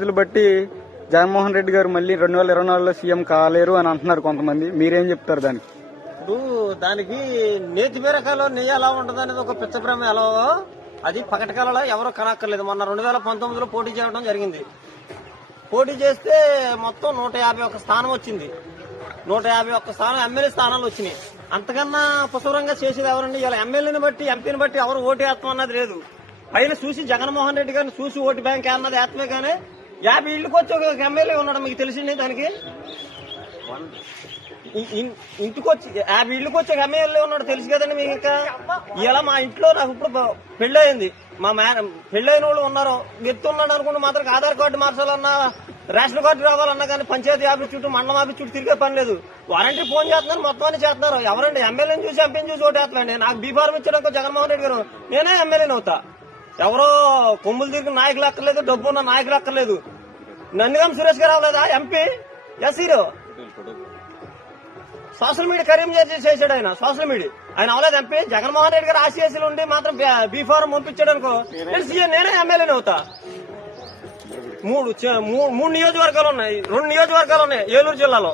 రోజులు బట్టి జగన్మోహన్ రెడ్డి గారు మళ్ళీ 2024లో సీఎం కాలేరు అని అంటున్నారు కొంతమంది. మీరేం చెప్తారు దానికి? ఇప్పుడు దానికి నేతి బీరకాయలో నెయ్యి ఎలా ఉంటుంది అనేది ఒక పిచ్చప్రేమ ఎలా అది పకటకాలలో ఎవరో కనక్కర్లేదు. మొన్న 2019లో పోటీ చేయడం జరిగింది. పోటీ చేస్తే మొత్తం 151 స్థానం వచ్చింది. 151 స్థానం ఎమ్మెల్యే స్థానాలు వచ్చినాయి. అంతకన్నా పుష్పరంగా చేసేది ఎవరండి? ఇలా ఎమ్మెల్యేని బట్టి ఎంపీని బట్టి ఎవరు ఓటు వేస్తాం అన్నది లేదు. పైన చూసి జగన్మోహన్ రెడ్డి గారిని చూసి ఓటు బ్యాంక్ అన్నది వేస్తమే కానీ 50 ఇళ్ళకి వచ్చి ఒక ఎమ్మెల్యే ఉన్నాడు. మీకు తెలిసింది దానికి ఇంటికి వచ్చి 50 ఇళ్ళకి వచ్చి ఒక ఎమ్మెల్యే ఉన్నాడు తెలుసు కదండి మీకు. ఇంకా ఇలా మా ఇంట్లో నాకు ఇప్పుడు పెళ్ళయింది. మా పెళ్ళైన వాళ్ళు ఉన్నారు. ఎత్తున్నాడు అనుకుంటే మాత్రం ఆధార్ కార్డు మార్చాలన్నా రేషన్ కార్డు రావాలన్నా కానీ పంచాయతీ ఆఫీస్ చుట్టూ మండలం ఆఫీస్ చుట్టూ తిరిగే పని లేదు. వారంటీ ఫోన్ చేస్తున్నారు, మొత్తం అన్ని చేస్తున్నారు. ఎవరండి ఎమ్మెల్యేని చూసి ఎంపీని చూసి ఓటేస్తానండి. నాకు బీఫారం ఇచ్చడానికి జగన్మోహన్ రెడ్డి గారు నేనే ఎమ్మెల్యేని అవుతా. ఎవరో కొమ్ములు తిరిగి నాయకులు అక్కర్లేదు, డబ్బు ఉన్న నాయకులు అక్కర్లేదు. నందిగాం సురేష్ గారు అవ్వలేదా ఎంపీ? ఎస్సీలో సోషల్ మీడియా కరీం చేసాడు ఆయన. సోషల్ మీడియా ఆయన అవ్వలేదు ఎంపీ. జగన్మోహన్ రెడ్డి గారు ఆర్సీఎస్సీలు ఉండి మాత్రం బీఫారం పంపించాడు అనుకో నేనే ఎమ్మెల్యేని అవుతా. మూడు నియోజకవర్గాలు ఉన్నాయి, 2 నియోజకవర్గాలు ఉన్నాయి ఏలూరు జిల్లాలో.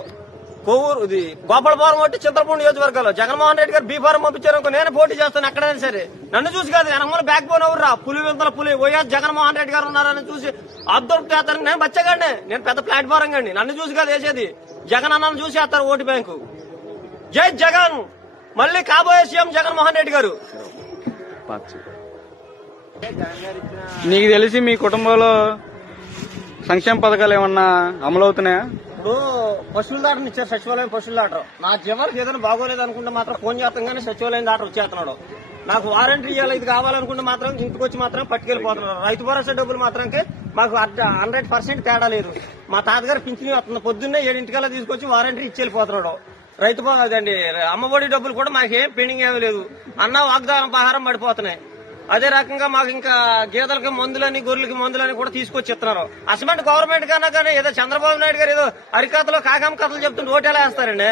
కొవ్వూరు ఇది గోపాలపురం ఒకటి, చింతలపూడి నియోజకవర్గాలు. జగన్మోహన్ రెడ్డి గారు బీఫారం పంపించారనుకో నేను పోటీ చేస్తాను ఎక్కడైనా సరే. నన్ను చూసి కాదు, వెనకమల బ్యాక్ బోన్ ఎవర్రా పులి వింతల పులి వైఎస్ జగన్మోహన్ రెడ్డి గారు ఉన్నారని చూసి అద్దరు నేను బచ్చగాడిని. నేను పెద్ద ప్లాట్ఫారం గండి. నన్ను చూసి కాదు వేసేది, జగన్ అన్నను చూసి వేస్తారు ఓటు బ్యాంకు. జై జగన్, మళ్ళీ కాబోయే సీఎం జగన్మోహన్ రెడ్డి గారు. నీకు తెలిసి మీ కుటుంబంలో సంక్షేమ పథకాలు ఏమన్నా అమలవుతున్నాయా? ఇప్పుడు పశువుల దాటను ఇచ్చారు, సచివాలయం పశువుల దాటరు. నా జీవాలకు ఏదైనా బాగోలేదు అనుకుంటే మాత్రం ఫోన్ చేస్తాం కానీ సచివాలయం దాటర్ వచ్చేస్తున్నాడు. నాకు వారంటీ ఇవ్వాలి ఇది కావాలనుకుంటే మాత్రం ఇంటికి వచ్చి మాత్రం పట్టుకెళ్ళిపోతున్నారు. రైతు భరోసా డబ్బులు మాత్రంకి మాకు 100% తేడా లేదు. మా తాతగారు పింఛని వస్తుంది, పొద్దున్నే 7 తీసుకొచ్చి వారంటీ ఇచ్చి వెళ్ళిపోతున్నాడు. రైతు అదండి అమ్మఒడి డబ్బులు కూడా మాకేం పెండింగ్ ఏమీ లేదు. అన్న వాగ్దానం ప్రహారం పడిపోతున్నాయి. అదే రకంగా మాకు ఇంకా గేదెలకి మందులని గొర్రెలకి మందులని కూడా తీసుకొచ్చి ఇస్తున్నారు. అసలు గవర్నమెంట్ కన్నా కానీ ఏదో చంద్రబాబు నాయుడు గారు ఏదో అరికథలో కాకమ్మ కథలు చెప్తుంటే ఓటేలా వేస్తారండి.